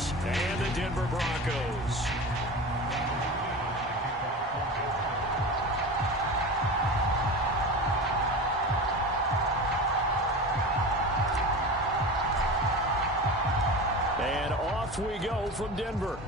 Chargers and the Denver Broncos. And off we go from Denver.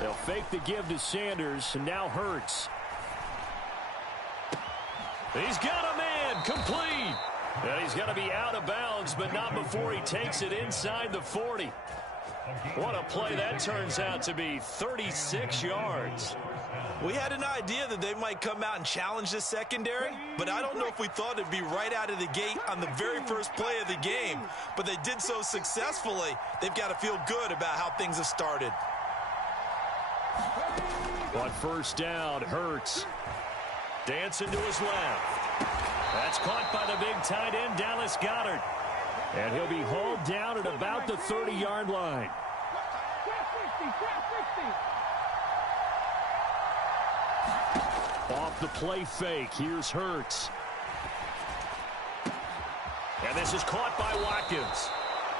They'll fake the give to Sanders, and now Hurts. He's got a man, complete. And he's going to be out of bounds, but not before he takes it inside the 40. What a play that turns out to be, 36 yards. We had an idea that they might come out and challenge the secondary, but I don't know if we thought it'd be right out of the gate on the very first play of the game. But they did so successfully, they've got to feel good about how things have started. On first down, Hurts. Dancing to his left. That's caught by the big tight end, Dallas Goedert. And he'll be hauled down at about the 30-yard line. Off the play fake, here's Hurts. And this is caught by Watkins.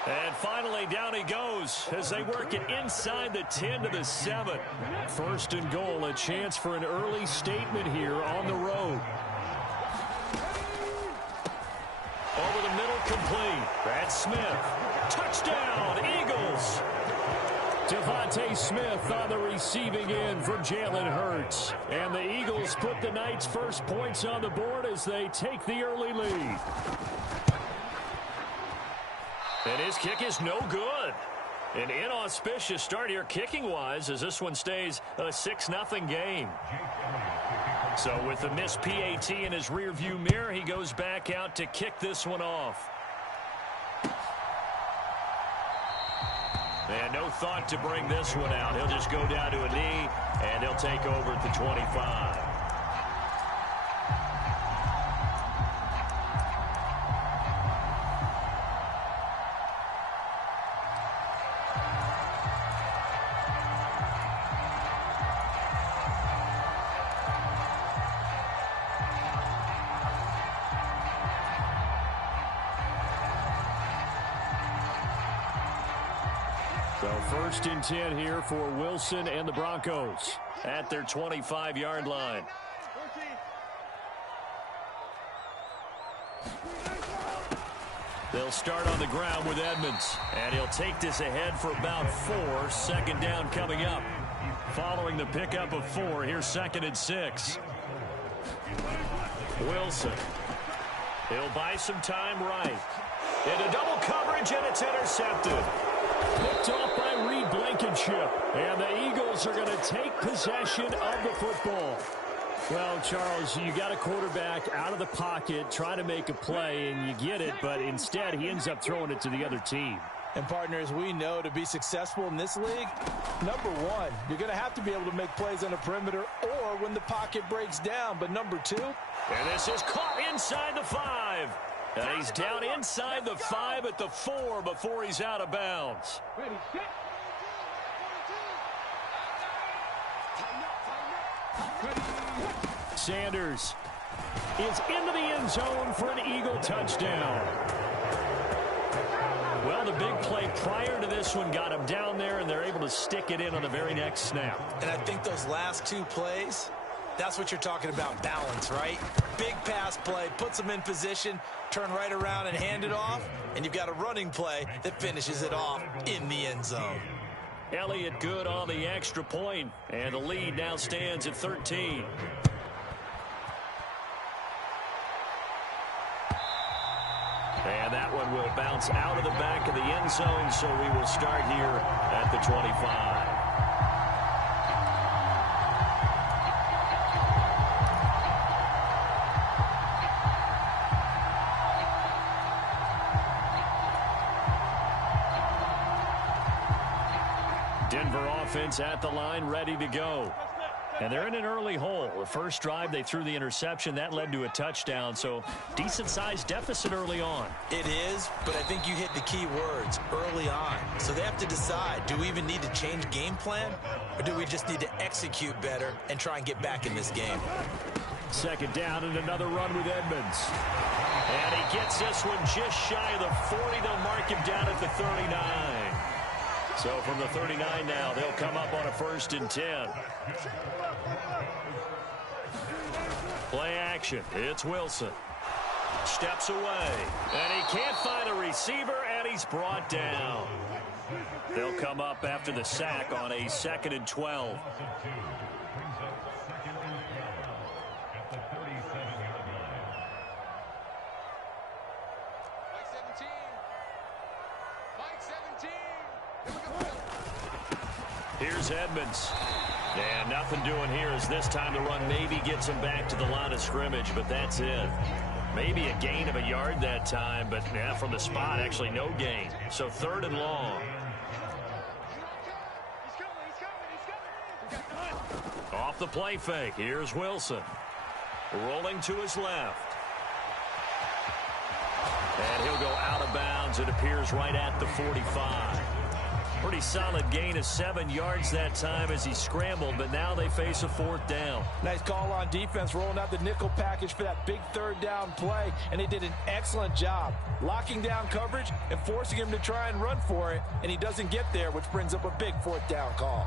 And finally, down he goes as they work it inside the 10 to the 7. First and goal, a chance for an early statement here on the road. Over the middle, complete. That's Smith. Touchdown, Eagles. Devontae Smith on the receiving end from Jalen Hurts. And the Eagles put the Knights' first points on the board as they take the early lead. And his kick is no good. An inauspicious start here kicking-wise as this one stays a 6-0 game. So with the missed PAT in his rearview mirror, he goes back out to kick this one off. And no thought to bring this one out. He'll just go down to a knee, and he'll take over at the 25. So first and 10 here for Wilson and the Broncos at their 25-yard line. They'll start on the ground with Edmonds, and he'll take this ahead for about 4. Second down coming up. Following the pickup of 4, here's 2nd and 6. Wilson. He'll buy some time right. Into double coverage, and it's intercepted. Picked off by Reed Blankenship. And the Eagles are going to take possession of the football. Well, Charles, you got a quarterback out of the pocket trying to make a play, and you get it, but instead he ends up throwing it to the other team. And, partners, we know to be successful in this league, number one, you're going to have to be able to make plays on the perimeter or when the pocket breaks down. But number two. And this is caught inside the 5. And he's down inside the 5 at the 4 before he's out of bounds. Ready, set. Sanders is into the end zone for an Eagle touchdown. Well, the big play prior to this one got him down there, and they're able to stick it in on the very next snap. And I think those last 2 plays, that's what you're talking about, balance, right? Big pass play, puts them in position, turn right around and hand it off, and you've got a running play that finishes it off in the end zone. Elliott good on the extra point, and the lead now stands at 13. And that one will bounce out of the back of the end zone, so we will start here at the 25. Denver offense at the line, ready to go. And they're in an early hole. The first drive, they threw the interception. That led to a touchdown, so decent-sized deficit early on. It is, but I think you hit the key words, early on. So they have to decide, do we even need to change game plan, or do we just need to execute better and try and get back in this game? Second down and another run with Edmonds. And he gets this one just shy of the 40. They'll mark him down at the 39. So from the 39 now, they'll come up on a 1st and 10. Play action. It's Wilson. Steps away. And he can't find a receiver, and he's brought down. They'll come up after the sack on a 2nd and 12. Here's Edmonds. And nothing doing here as this time the run maybe gets him back to the line of scrimmage, but that's it. Maybe a gain of a yard that time, but yeah, from the spot, actually no gain. So 3rd and long. Off the play fake, here's Wilson. Rolling to his left. And he'll go out of bounds. It appears right at the 45. Pretty solid gain of 7 yards that time as he scrambled, but now they face a 4th down. Nice call on defense, rolling out the nickel package for that big 3rd down play, and he did an excellent job locking down coverage and forcing him to try and run for it, and he doesn't get there, which brings up a big 4th down call.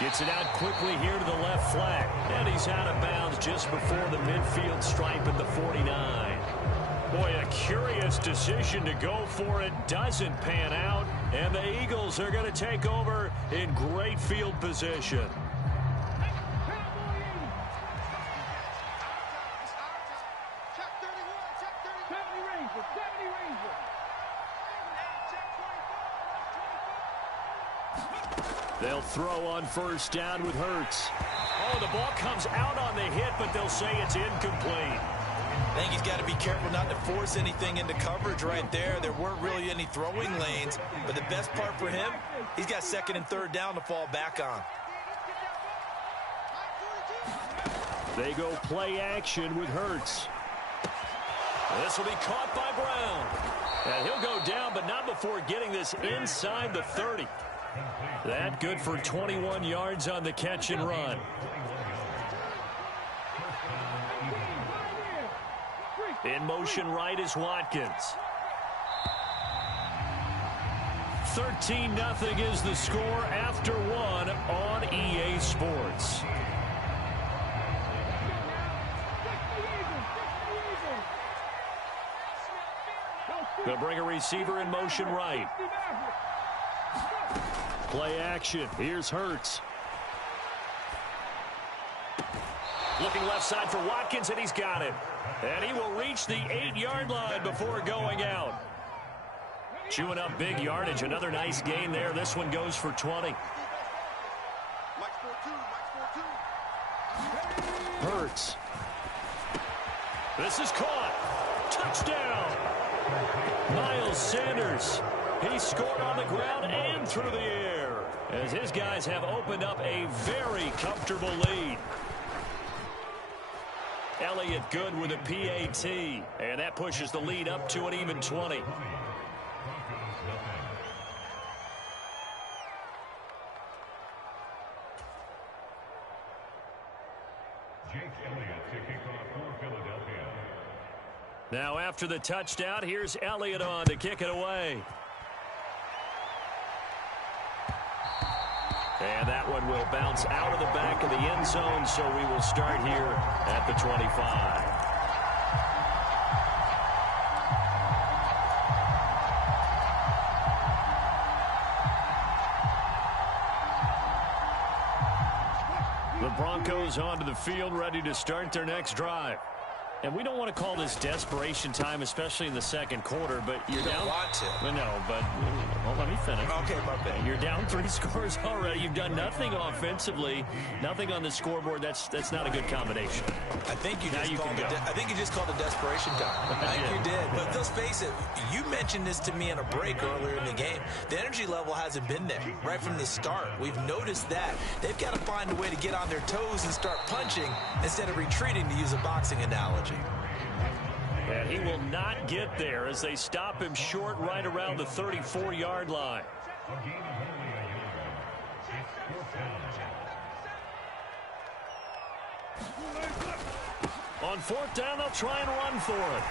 Gets it out quickly here to the left flat. And he's out of bounds just before the midfield stripe at the 49. Boy, a curious decision to go for it. Doesn't pan out. And the Eagles are going to take over in great field position. They'll throw on 1st down with Hurts. Oh, the ball comes out on the hit, but they'll say it's incomplete. I think he's got to be careful not to force anything into coverage right there. There weren't really any throwing lanes, but the best part for him, he's got 2nd and 3rd down to fall back on. They go play action with Hurts. This will be caught by Brown. And he'll go down, but not before getting this inside the 30. That good for 21 yards on the catch and run. In motion right is Watkins. 13-0 is the score after 1 on EA Sports. They'll bring a receiver in motion right. Play action. Here's Hurts. Looking left side for Watkins, and he's got him. And he will reach the 8-yard line before going out. Chewing up big yardage. Another nice gain there. This one goes for 20. Hurts. This is caught. Touchdown. Miles Sanders. He scored on the ground and through the air as his guys have opened up a very comfortable lead. Elliott good with a PAT, and that pushes the lead up to an even 20. Now after the touchdown, here's Elliott on to kick it away. And that one will bounce out of the back of the end zone, so we will start here at the 25. Broncos onto the field, ready to start their next drive. And we don't want to call this desperation time, especially in the second quarter, but you're down. You don't want to. Well, no, but well, let me finish. Okay, my bad. You're down 3 scores already. You've done nothing offensively, nothing on the scoreboard. That's not a good combination. I think you just called it desperation time. I think you did. But let's face it, you mentioned this to me in a break earlier in the game. The energy level hasn't been there right from the start. We've noticed that. They've got to find a way to get on their toes and start punching instead of retreating, to use a boxing analogy. And he will not get there as they stop him short right around the 34-yard line. On 4th down, they'll try and run for it.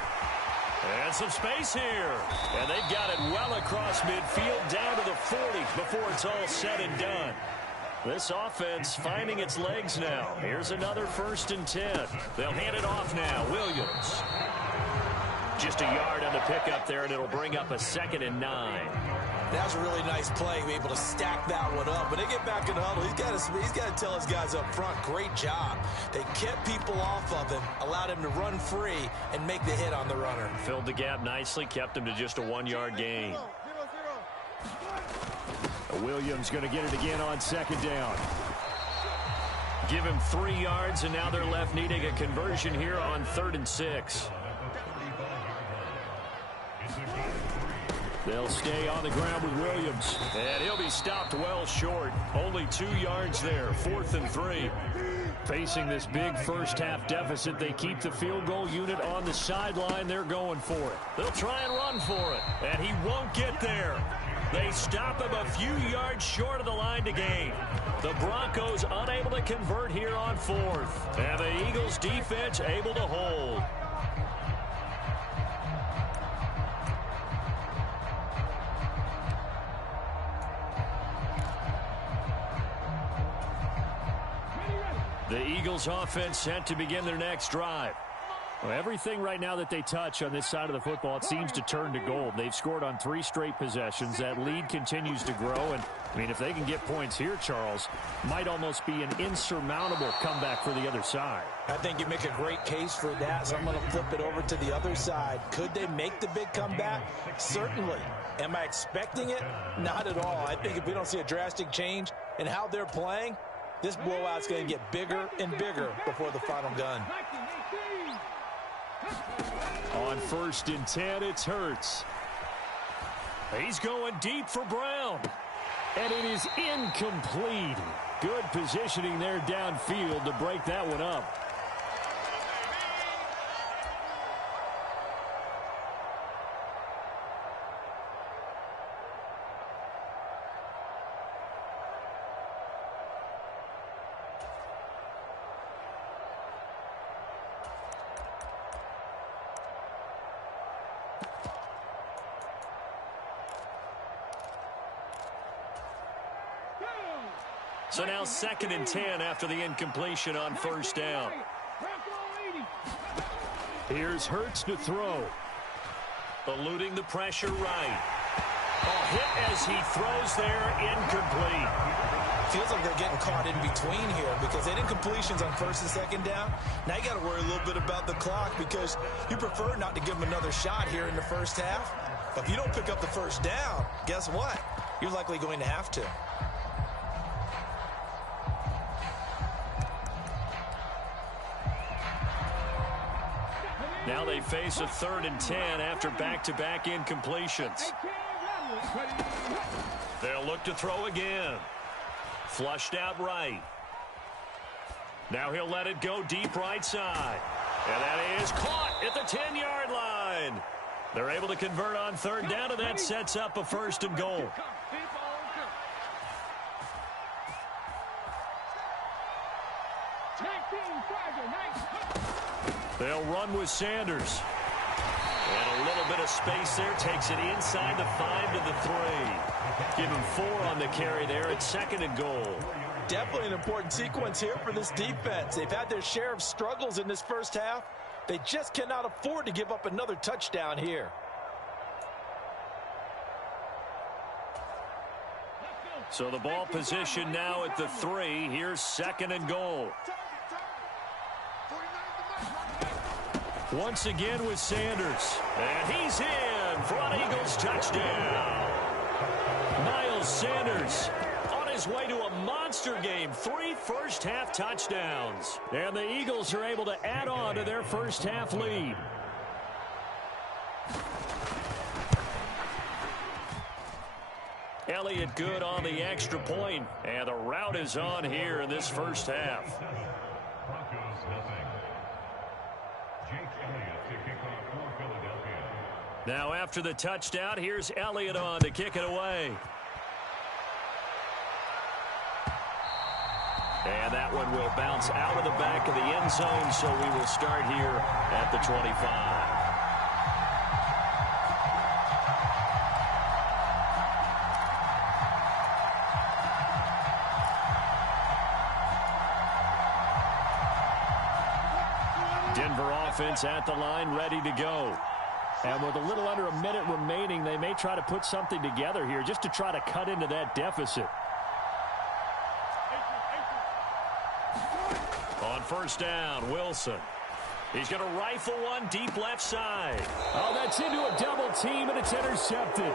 And some space here. And they've got it well across midfield down to the 40 before it's all said and done. This offense finding its legs now. Here's another 1st and 10. They'll hand it off now. Williams. Just a yard on the pickup there, and it'll bring up a 2nd and 9. That was a really nice play, be able to stack that one up. When they get back in the huddle, he's got to tell his guys up front, great job. They kept people off of him, allowed him to run free, and make the hit on the runner. Filled the gap nicely, kept him to just a 1-yard gain. Williams going to get it again on 2nd down. Give him 3 yards, and now they're left needing a conversion here on 3rd and 6. They'll stay on the ground with Williams, and he'll be stopped well short. Only 2 yards there, 4th and 3. Facing this big first-half deficit, they keep the field goal unit on the sideline. They're going for it. They'll try and run for it, and he won't get there. They stop him a few yards short of the line to gain. The Broncos unable to convert here on 4th, and the Eagles defense able to hold. The Eagles offense set to begin their next drive. Well, everything right now that they touch on this side of the football, it seems to turn to gold. They've scored on 3 straight possessions. That lead continues to grow. And, I mean, if they can get points here, Charles, might almost be an insurmountable comeback for the other side. I think you make a great case for that, so I'm going to flip it over to the other side. Could they make the big comeback? Certainly. Am I expecting it? Not at all. I think if we don't see a drastic change in how they're playing, this blowout's going to get bigger and bigger before the final gun. On 1st and 10, it's Hurts. He's going deep for Brown. And it is incomplete. Good positioning there downfield to break that one up. So now 2nd and 10 after the incompletion on 1st down. Here's Hurts to throw. Eluding the pressure right. A hit as he throws there, incomplete. Feels like they're getting caught in between here because they did completions on 1st and 2nd down. Now you got to worry a little bit about the clock because you prefer not to give them another shot here in the first half. But if you don't pick up the 1st down, guess what? You're likely going to have to. Now they face a 3rd and 10 after back-to-back incompletions. They'll look to throw again. Flushed out right. Now he'll let it go deep right side. And that is caught at the 10-yard line. They're able to convert on 3rd down, and that sets up a 1st and goal. They'll run with Sanders. And a little bit of space there. Takes it inside the 5 to the 3. Give him 4 on the carry there at 2nd and goal. Definitely an important sequence here for this defense. They've had their share of struggles in this first half. They just cannot afford to give up another touchdown here. So the ball position now at the 3. Here's 2nd and goal. Once again with Sanders. And he's in for an Eagles touchdown. Miles Sanders on his way to a monster game. 3 first-half touchdowns. And the Eagles are able to add on to their first-half lead. Elliott good on the extra point, and the route is on here in this first half. Now after the touchdown, here's Elliott on to kick it away. And that one will bounce out of the back of the end zone, so we will start here at the 25. Denver offense at the line, ready to go. And with a little under a minute remaining, they may try to put something together here just to try to cut into that deficit. On first down, Wilson. He's going to rifle one deep left side. Oh, that's into a double team, and it's intercepted.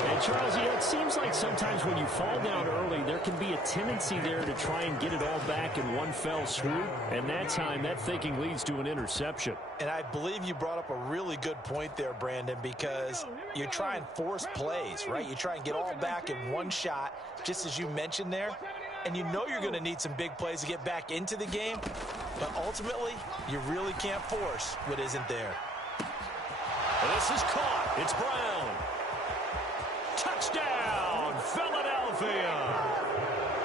And, Charles, it seems like sometimes when you fall down early, there can be a tendency there to try and get it all back in one fell swoop. And that time, that thinking leads to an interception. And I believe you brought up a really good point there, Brandon, because you try and force plays, right? You try and get all back in one shot, just as you mentioned there. And you know you're going to need some big plays to get back into the game. But ultimately, you really can't force what isn't there. And this is caught. It's Brown. Touchdown, Philadelphia.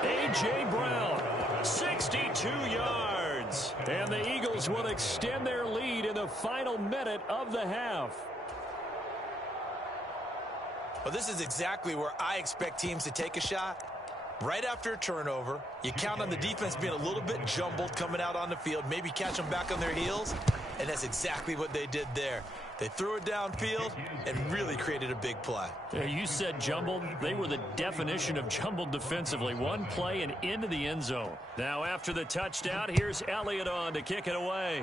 A.J. Brown, 62 yards. And the Eagles will extend their lead in the final minute of the half. Well, this is exactly where I expect teams to take a shot. Right after a turnover, you count on the defense being a little bit jumbled coming out on the field, maybe catch them back on their heels, and that's exactly what they did there. They threw it downfield and really created a big play. Yeah, you said jumbled. They were the definition of jumbled defensively. One play and into the end zone. Now after the touchdown, here's Elliott on to kick it away.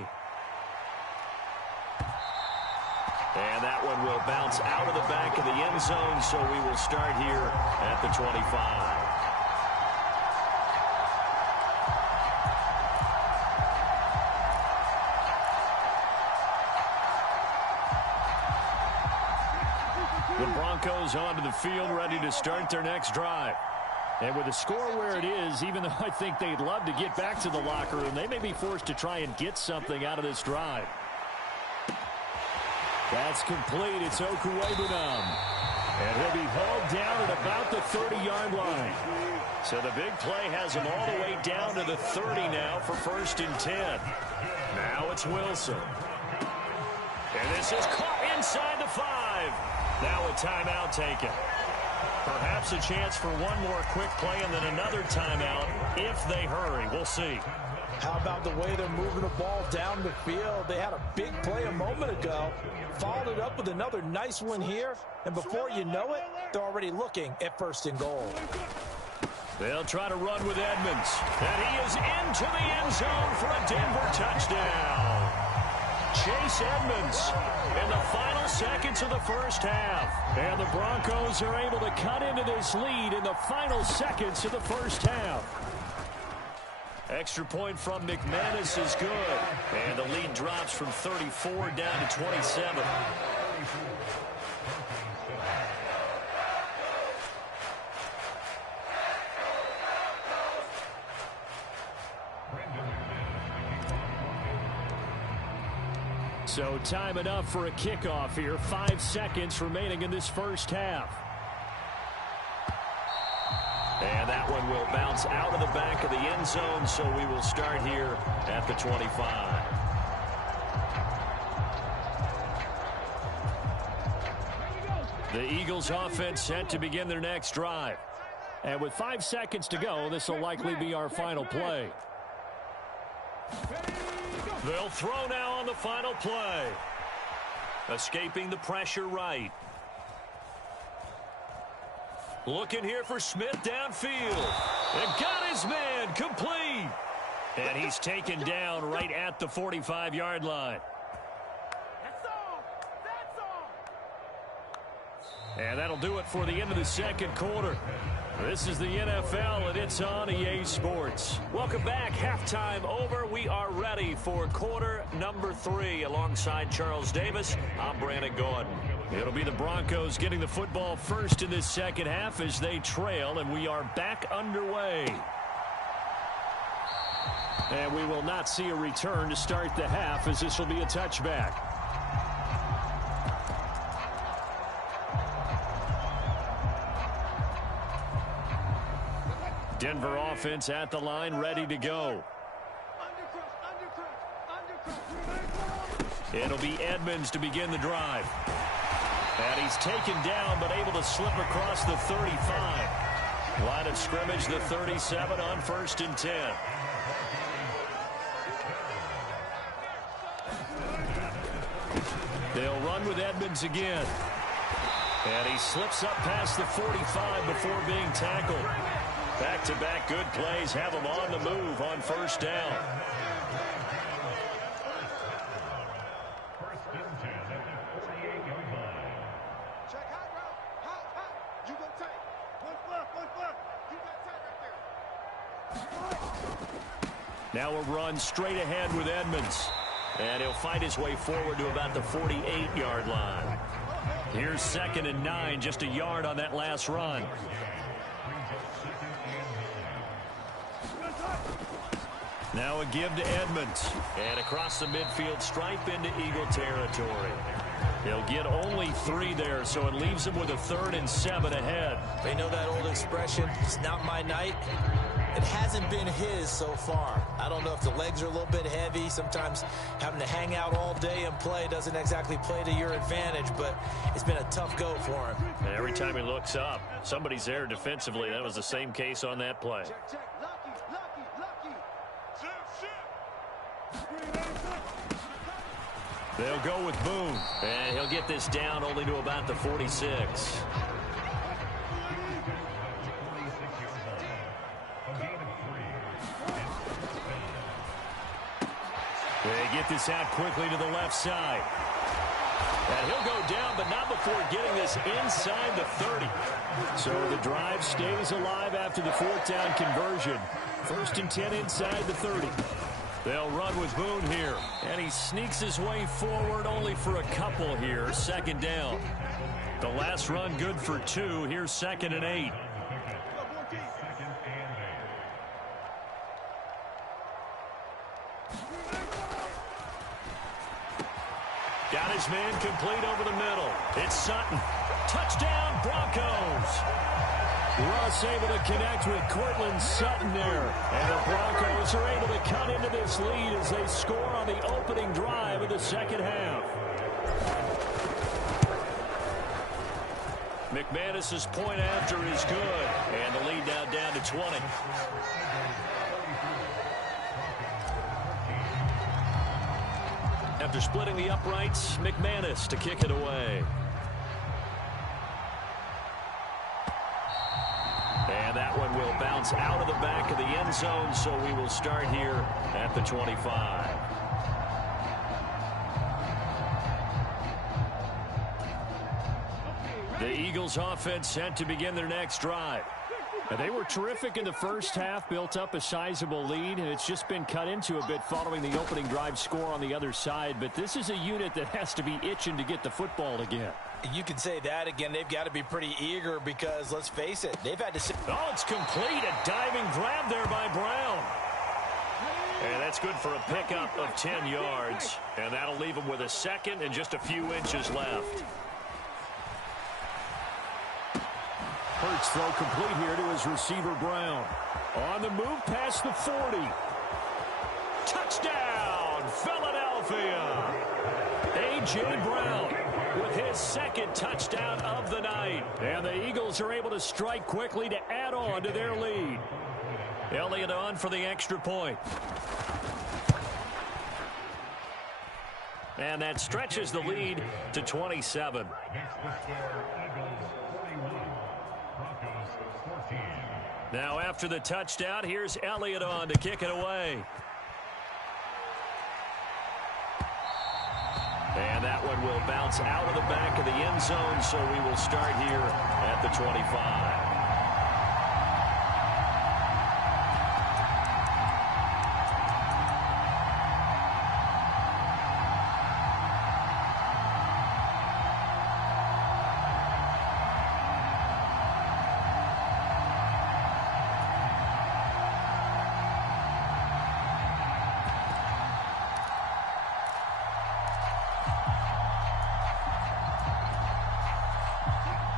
And that one will bounce out of the back of the end zone, so we will start here at the 25. The Broncos onto the field, ready to start their next drive. And with the score where it is, even though I think they'd love to get back to the locker room, they may be forced to try and get something out of this drive. That's complete. It's Okuwebunam. And he'll be hauled down at about the 30-yard line. So the big play has him all the way down to the 30 now for 1st and 10. Now it's Wilson. And this is caught inside the 5. Now a timeout taken. Perhaps a chance for one more quick play and then another timeout if they hurry. We'll see. How about the way they're moving the ball down the field? They had a big play a moment ago, followed it up with another nice one here, and before you know it, they're already looking at 1st and goal. They'll try to run with Edmonds, and he is into the end zone for a Denver touchdown. Chase Edmonds in the final seconds of the first half. And the Broncos are able to cut into this lead in the final seconds of the first half. Extra point from McManus is good. And the lead drops from 34 down to 27. So time enough for a kickoff here. 5 seconds remaining in this first half. And that one will bounce out of the back of the end zone, so we will start here at the 25. The Eagles offense set to begin their next drive. And with 5 seconds to go, this will likely be our final play. They'll throw now on the final play. Escaping the pressure right. Looking here for Smith downfield. And got his man complete. And he's taken down right at the 45-yard line. And that'll do it for the end of the second quarter. This is the NFL, and it's on EA Sports. Welcome back. Halftime over. We are ready for quarter number 3. Alongside Charles Davis, I'm Brandon Gordon. It'll be the Broncos getting the football first in this second half as they trail, and we are back underway. And we will not see a return to start the half, as this will be a touchback. Denver offense at the line, ready to go. It'll be Edmonds to begin the drive. And he's taken down, but able to slip across the 35. Line of scrimmage, the 37 on 1st and 10. They'll run with Edmonds again. And he slips up past the 45 before being tackled. Back-to-back good plays have him on the move on 1st down. Now a run straight ahead with Edmonds. And he'll fight his way forward to about the 48-yard line. Here's 2nd and 9, just a yard on that last run. Now a give to Edmonds. And across the midfield stripe into Eagle territory. He'll get only 3 there, so it leaves him with a 3rd and 7 ahead. They know that old expression, it's not my night. It hasn't been his so far. I don't know if the legs are a little bit heavy. Sometimes having to hang out all day and play doesn't exactly play to your advantage, but it's been a tough go for him. And every time he looks up, somebody's there defensively. That was the same case on that play. They'll go with Boone, and he'll get this down only to about the 46. They get this out quickly to the left side. And he'll go down, but not before getting this inside the 30. So the drive stays alive after the 4th down conversion. 1st and 10 inside the 30. They'll run with Boone here. And he sneaks his way forward only for a couple here. 2nd down. The last run good for 2. Here's 2nd and 8. Got his man complete over the middle. It's Sutton. Touchdown, Broncos. Russ able to connect with Cortland Sutton there. And the Broncos are able to cut into this lead as they score on the opening drive of the second half. McManus's point after is good. And the lead now down to 20. After splitting the uprights, McManus to kick it away. And that one will bounce out of the back of the end zone, so we will start here at the 25. The Eagles offense set to begin their next drive. They were terrific in the first half, built up a sizable lead, and it's just been cut into a bit following the opening drive score on the other side. But this is a unit that has to be itching to get the football again. You can say that again. They've got to be pretty eager because, let's face it, they've had to... Oh, it's complete. A diving grab there by Brown. And that's good for a pickup of 10 yards. And that'll leave him with a 2nd and just a few inches left. Hurts throw complete here to his receiver, Brown. On the move past the 40. Touchdown, Philadelphia. A.J. Brown with his 2nd touchdown of the night. And the Eagles are able to strike quickly to add on to their lead. Elliott on for the extra point. And that stretches the lead to 27. Now after the touchdown, here's Elliott on to kick it away. And that one will bounce out of the back of the end zone, so we will start here at the 25.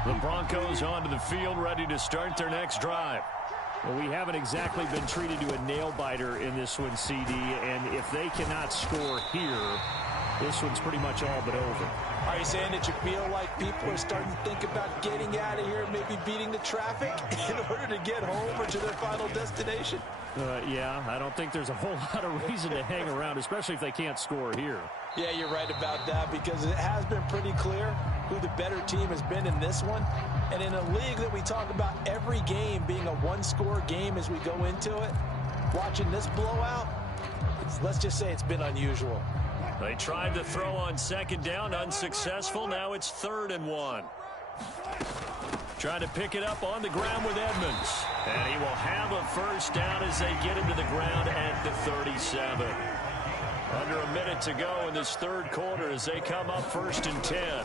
The Broncos onto the field, ready to start their next drive. Well, we haven't exactly been treated to a nail-biter in this one, CD, and if they cannot score here, this one's pretty much all but over. Are you saying that you feel like people are starting to think about getting out of here and maybe beating the traffic in order to get home or to their final destination? Yeah, I don't think there's a whole lot of reason to hang around, especially if they can't score here. Yeah, you're right about that, because it has been pretty clear who the better team has been in this one. And in a league that we talk about every game being a one-score game as we go into it, watching this blowout, let's just say it's been unusual. They tried to throw on second down, unsuccessful. Now it's 3rd and 1. Trying to pick it up on the ground with Edmonds. And he will have a first down as they get him to the ground at the 37. Under a minute to go in this third quarter as they come up 1st and 10.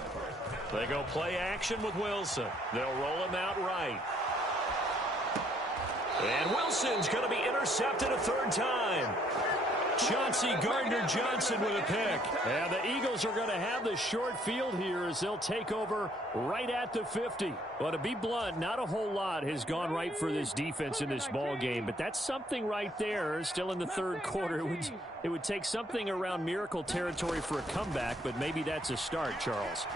They go play action with Wilson. They'll roll him out right. And Wilson's going to be intercepted a 3rd time. Chauncey Gardner-Johnson with a pick. And the Eagles are going to have the short field here as they'll take over right at the 50. Well, to be blunt, not a whole lot has gone right for this defense in this ball game, but that's something right there. Still in the third quarter. It would take something around miracle territory for a comeback, but maybe that's a start, Charles.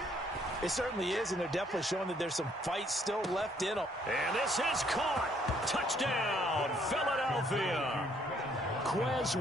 It certainly is, and they're definitely showing that there's some fight still left in them. And this is caught. Touchdown, Philadelphia. Quez